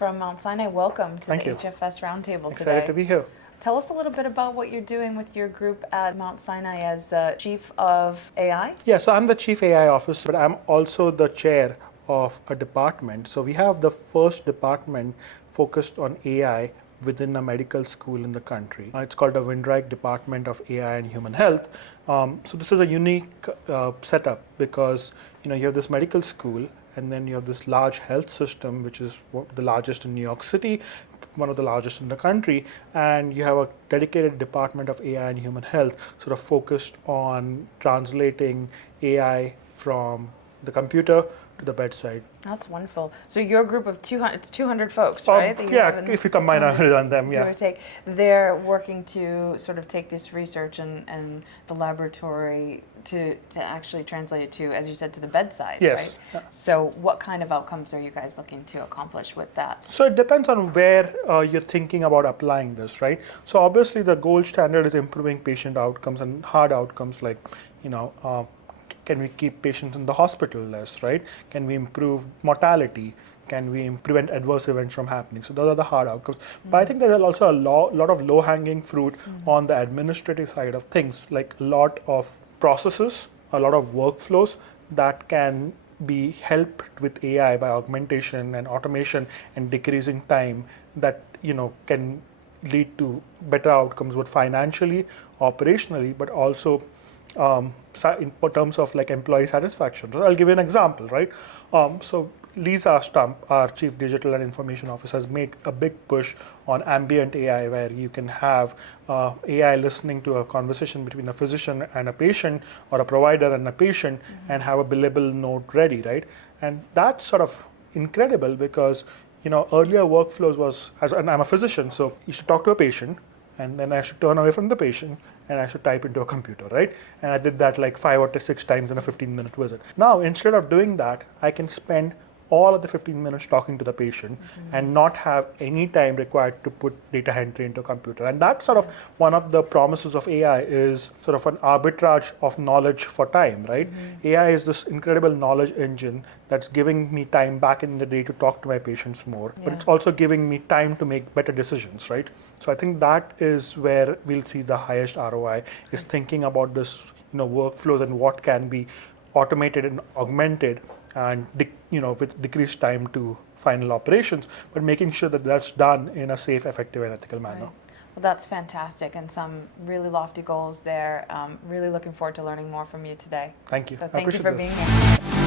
from Mount Sinai. Welcome to Thank the you. HFS Roundtable today. Excited to be here. Tell us a little bit about what you're doing with your group at Mount Sinai as Chief of AI. Yeah, so I'm the Chief AI Officer, but I'm also the chair of a department. So we have the first department focused on AI within a medical school in the country. It's called the Windreich Department of AI and Human Health. So this is a unique setup because you have this medical school and then you have this large health system, which is the largest in New York City, one of the largest in the country, and you have a dedicated department of AI and human health sort of focused on translating AI from the computer to the bedside. That's wonderful. So your group of 200, it's 200 folks, right? That you have Yeah, in if you combine them, give yeah. or take. They're working to sort of take this research and the laboratory to actually translate it to, as you said, to the bedside, Yes. right? So what kind of outcomes are you guys looking to accomplish with that? So it depends on where you're thinking about applying this, right? So obviously the gold standard is improving patient outcomes and hard outcomes like, can we keep patients in the hospital less, right? Can we improve mortality? Can we prevent adverse events from happening? So those are the hard outcomes. But I think there's also a lot of low-hanging fruit on the administrative side of things, like a lot of processes, a lot of workflows that can be helped with AI by augmentation and automation and decreasing time that can lead to better outcomes both financially, operationally, but also in terms of like employee satisfaction. So I'll give you an example, right? So Lisa Stump, our Chief Digital and Information Officer, has made a big push on ambient AI, where you can have AI listening to a conversation between a physician and a patient, or a provider and a patient, and have a billable note ready, right? And that's sort of incredible because earlier workflows was, and I'm a physician, so you should talk to a patient, and then I should turn away from the patient and I should type into a computer, right? And I did that like 5 or 6 times in a 15-minute visit. Now, instead of doing that, I can spend all of the 15 minutes talking to the patient and not have any time required to put data entry into a computer. And that's sort of one of the promises of AI, is sort of an arbitrage of knowledge for time, right? AI is this incredible knowledge engine that's giving me time back in the day to talk to my patients more, but it's also giving me time to make better decisions, right? So I think that is where we'll see the highest ROI, is thinking about this, workflows and what can be automated and augmented and with decreased time to final operations, but making sure that that's done in a safe, effective, and ethical manner. Right. Well, that's fantastic, and some really lofty goals there. Really looking forward to learning more from you today. Thank you. So I thank you appreciate for this. being here.